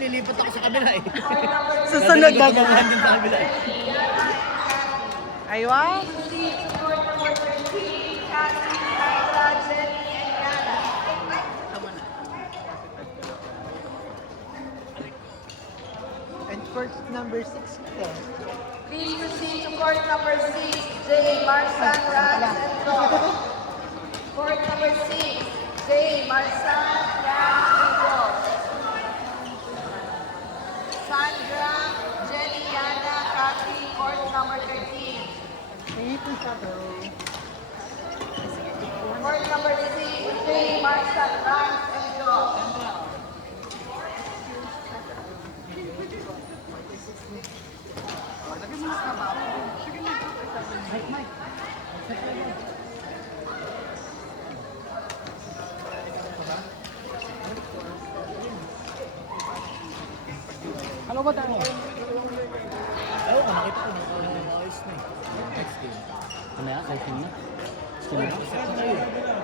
nilipat ako sa kabila eh. Susunod na ba? Din sa kabila eh. Ay, wow. And court number 6, Please proceed to court number 6, J. Marsan, Rans, and Joe. Court number 6, J. Marsan, Rans, and Joe. Sandra, Jenny, Yana, Kathy, court number 13. Court number 6, J. Marsan, Rans, and Joe. Ano ba tayo? Ayaw ka, nakita ko. Ayos na eh. Next game. Ano yan? Fighting na? Gusto mo?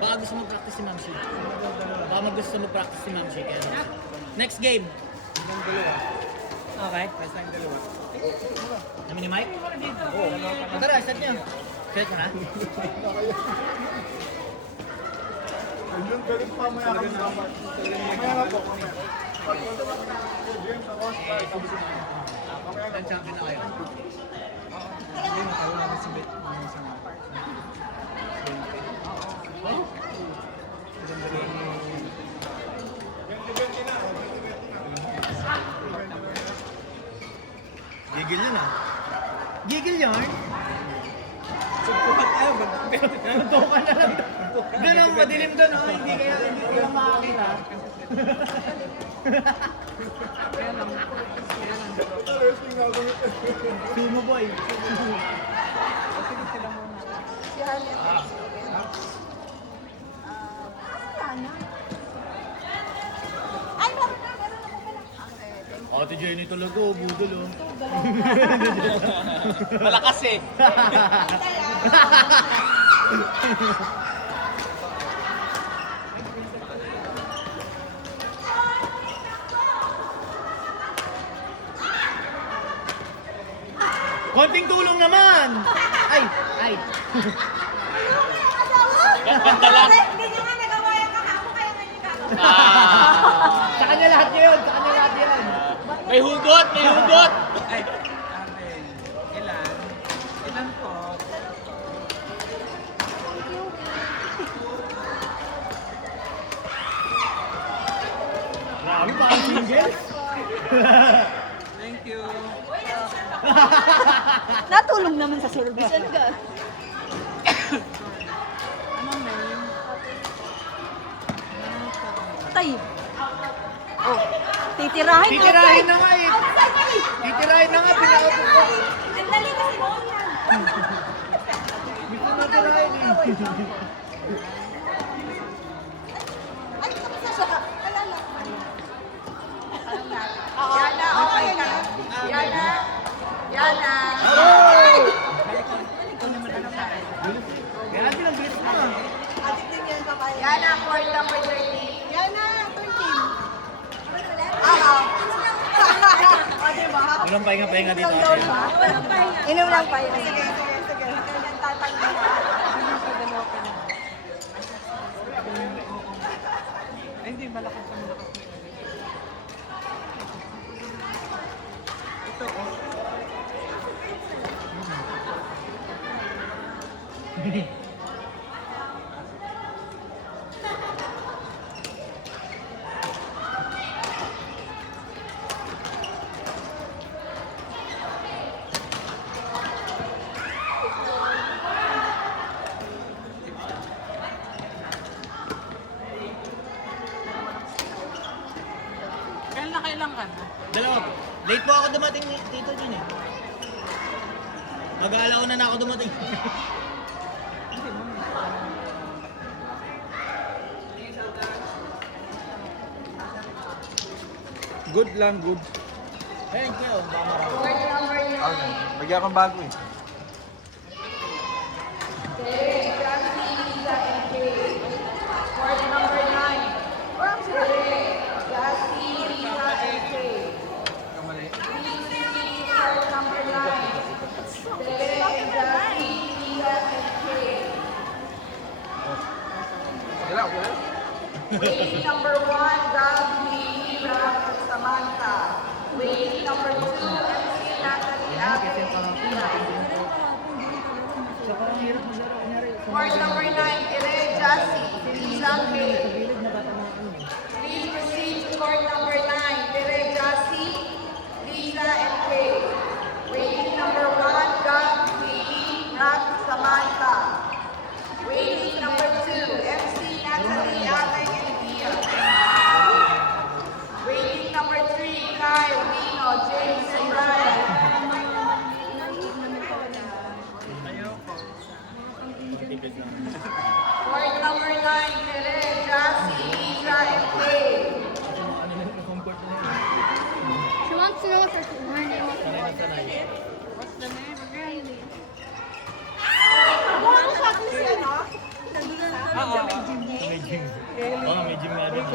Baka gusto mo practice si Mamsi. Baka gusto mo practice si Mamsi. Next game. Okay. Kami ni Mike? Oo. Tara, start niyo. Start mo na? Ayun, pero mamaya kami na. Mamaya na po. Champion na kayo. Gigil yun ah. Gigil yun? Subukan tayo. Tukan na lang. Doon ang madilim doon oh. Hindi kayo makakita. Sumo boy. Ate Jenny talaga, budol oh. Malakas eh. Konting tulong naman! Ay! Ay! Ganda lang. Hindi nyo nga nagawa yung kahapon, kaya nga nyo gagawin. Sa kanya lahat yun! Sa kanya lahat yun! May hugot! May hugot! Ay, ilan? Ilan po? Grabe pa ang single! Thank you. Natulong naman sa service. Ano ka? Anong name? Tay. Oh, titirahin. Titirahin na nga eh! Titirahin na nga! Pinakapos ko! Ang dali kasi noon yan. Gusto na tirahin eh! Ay, tapos siya. Alala. Yana, okay ka. Yana. Yana. Kaya natin ang bilis mo ah! Yana, court number 13. Yana, 13. O, diba? Walang pahinga-pahinga dito. Inom lang pa yun. Sige. Ganyan tatanggal. Ay, hindi, malakas na malakas. Ito, oh. Kailan ka na? Dalawa po. Late po ako dumating dito dyan eh. Mag-aalaw na ako dumating. Good lang, good. Thank you. Court number 9. Bigyan kang bago eh. Okay, Gracie, Lisa, and Kay. Court number 9. Gracie, Lisa, and Kay. Waiting number 1, Gabby, Rap, and Samantha. Waiting number 2, MC Natalie, Ate, and Tia. Tsaka ang hirap maglaro. Kunyari, Court number 9, Tere, Jassy, Lisa, sa Kay. gilid natatamaan mo. Please proceed to court number 9, Tere, Jassy, Lisa, and Kay. Waiting number 1, Gabby, Rap, Samantha. Waiting number 2, MC Natalie, Ate, and Tia. Waiting number 3, Kyle, Nino, James, and Ryan. Court number 9, Tere, Jassy, Lisa, and Kay. She wants to know if her name is What's the name again? May gym. Oo, may gym nga doon.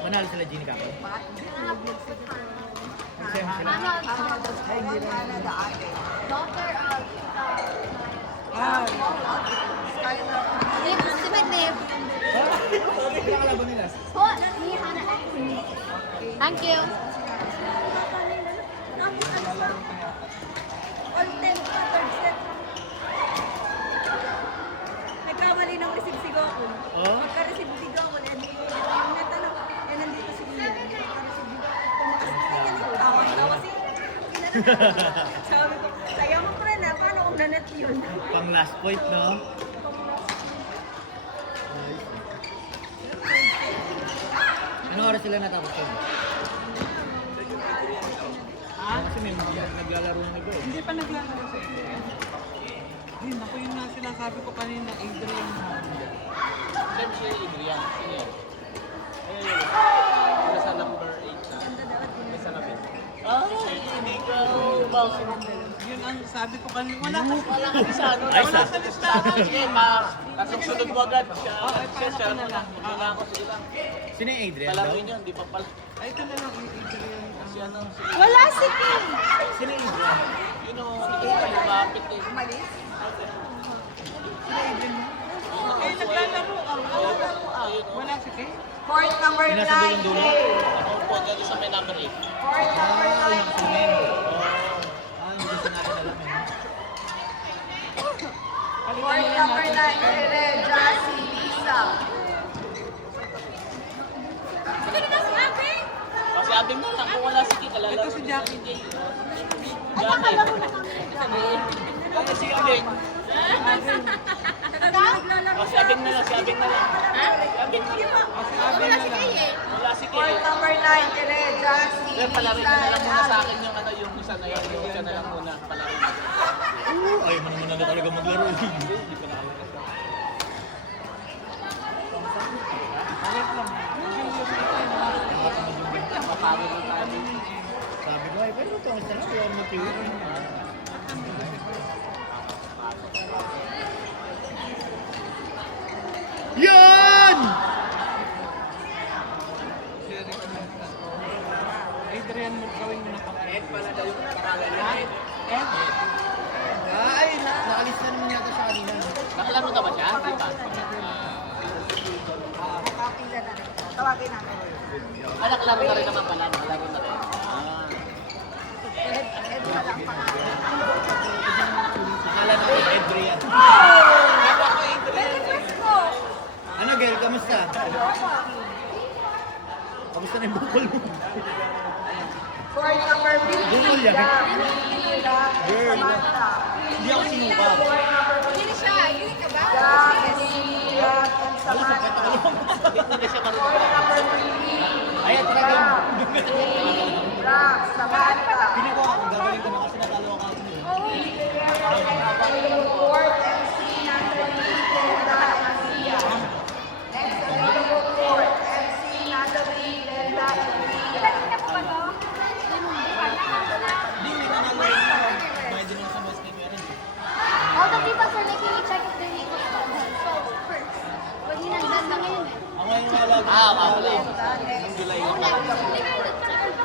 Manalo sila Gini Kako. Daughter of Name, stupid name. Pinakalaban nila. Oh, ni Hana. Thank you. All time pa, third set. Nagkamali ng receive si Goku. Oo? Pagka-receive si Goku, yung natanong, nandito si Kuya. Pagka-receive si Goku, tawa si sabi ko, sayang mo pre na, paano kung nanet yun? Pang last point, no? Ano oras sila natapos ko? Kasi may mga naglalaro ng iba eh. Hindi pa naglalaro sa inyo. Hindi, naku yun na sinasabi ko kanina, Adrian Honda. Siyempre si Adrian. Sino yan? Ayun. Wala sa number 8 na. May sa labit. Hindi ka bakit? Yun ang sabi ko kanina. Wala Kasi sa ano, Ay, wala sa- sa listahan. Sige, kasunod mo agad. Siya na lang. Wala ako, sige lang. Sino yung Adrian daw? Palaruin yun, di pa pala. Ay, ito na lang yung Adrian. Si ano, si... Wala si Kim! Sino yung Adrian? Yun o, hindi ko lumapit eh. Eh, naglalaro ako. Wala si Kay. Court number 9, Nasa dulong dulo? Kay. Ako po, dito sa may number 8. Court number 9, Kay. Hindi ko sinabi na lang eh. Court number 9, Tere, Jassy, Lisa. Kasi abing na lang, kung wala si Kika, lalaro. Ito si Jackie. Jackie. Ano si Abing? Kasi abing na lang, si Abing na lang. Si Abing na lang. Kasi abin na lang. Wala si Court Kika. number 9, Tere, Jassy, Sir, palarin Lisa, na lang and muna sa Abby. akin yung ano, yung isa na yun. Yung isa na lang muna. Palarin. Ayaw mo naman na talaga maglaro eh. Hindi pa na ako. Wait lang. Mapagod yung tayo. Sabi ko ay, pero ito ang sarap. Ayaw mo tiyo. Yan! Adrian, gawin mo na to. Ed pala daw yung pangalan niya. Ed? Ay, nakalis na naman yata siya kanina. Nakalaro na ba siya? Di pa. Tawagin namin. Nakalaro na rin naman pala. Nakalaro na rin. Ed na lang pangalan. Akala na ko Adrian. Ano, girl? Kamusta? Kamusta na yung bukol mo? Court number 15, Bukol yan. Gabby, Rap, Girl. Samantha. Hindi ako sinuka. Court number 15, Gabby, Rap, and Samantha. Hindi siya marunong. Court number 15, Ayan, talaga. Rap, Samantha. Pili ko ako. Gagaling ko na kasi natalo ako ako. Available court, MC Natalie, Lenda, and Sia. Next available court, MC Natalie, Lenda, and Sia. Hindi, hindi na nalaman. May din sa mas game yan. All the people are making me check if their name was called. So, first. Pag hinagdan na ngayon eh. Ako yung wala. Wala. Oh,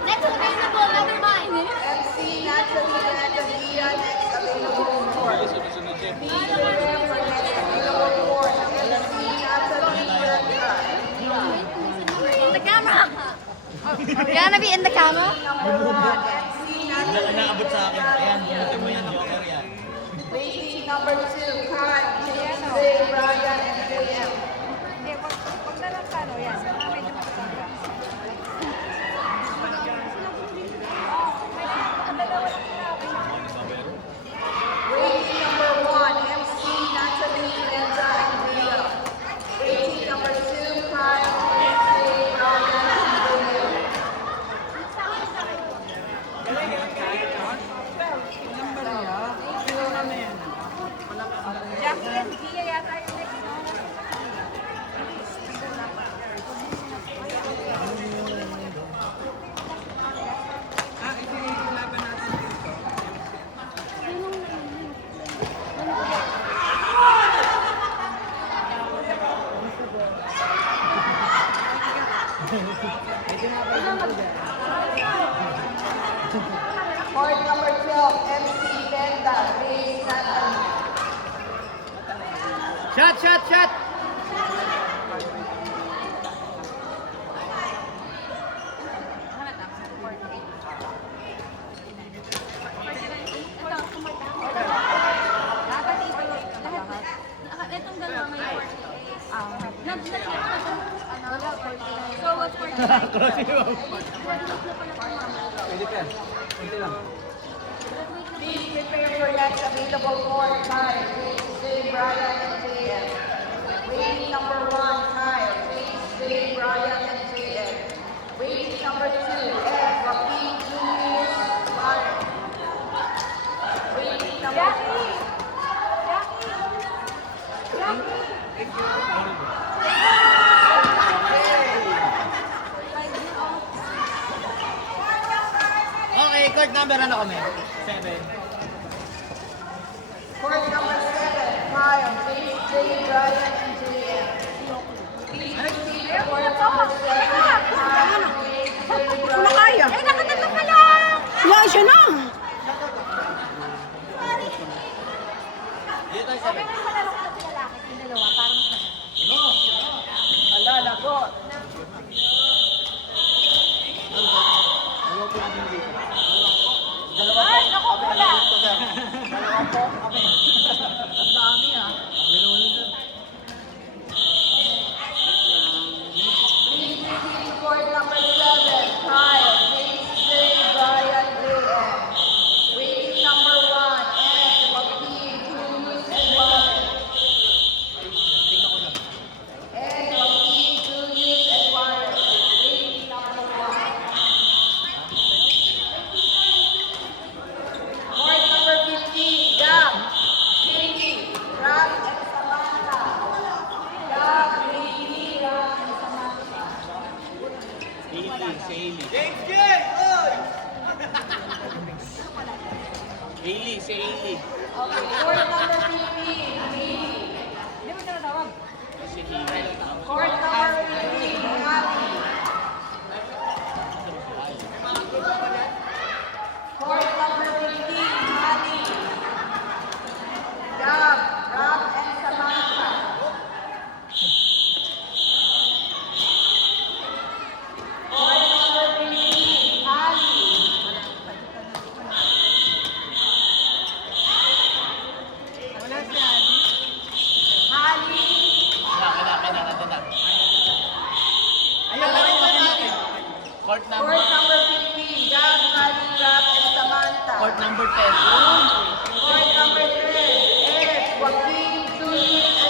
next available, never mind. MC Natalie, Lenda, Sia. Next available court. Sunod-sunod siya. Next available court, MC camera. Oh, you wanna be in the camera? Number 1, MC Natalie. Naabot sa akin. Ayan, bunutin mo yan, Joker yan. Waiting number 2, Kyle, James, Ray, Brian, and JM. Hindi, pag na lang ano, yan. Medyo magkakanga. Waiting number 1, MC Natalie, Linda, and Leah. Waiting number 2, Kyle, James, Ray, Brian, and JM. Number niya. Ano na yan? Jackie and Gia yata yung next. Ito yung laban natin dito. Court number 12, MC Benda, Ray, Natalie. Shot, shot, shot! Dapat dito, lahat. Itong dalawa may 48. So, what's 49? Pwede ka. Pwede lang. Please prepare for next available court time. James, Brian, and JM. Waiting number 1, Kyle, James, J, Brian, and JM. Waiting number 2, Ed, Joaquin, Julius, Mark. Waiting number 3. Okay, court number ano kami? 7. Court number 7, Kyle, James, J, Brian, and JM. Please proceed to court number 7, Kyle, James, J, Brian, and JM. Yan, siya na! Dito tayo 7. Alala ko. Ay, naku, wala! Please proceed to court number 7, Kyle, James, J, Brian, JM. Waiting number 1, Ed, Joaquin, Julius, and Warren. Ed, Joaquin, Julius, and Warren. Waiting number 1. Court number 15, Gab, Jamie, Rap, and Samantha. Gab, Jamie, Rap, and Samantha. Hailey, si Hailey. Okay, court number 15, Jamie. Hindi mo tinatawag. Si Hailey. Court number 15, Happy. Court number 15, Happy. Gab, Rap, and Samantha. Court number 15, Ali. Wala si Ali. Ali. Court number. Court number 15, Gab, Ali, Rap, and Samantha. Court number 10. Court number 10, Ed, Joaquin, Julius,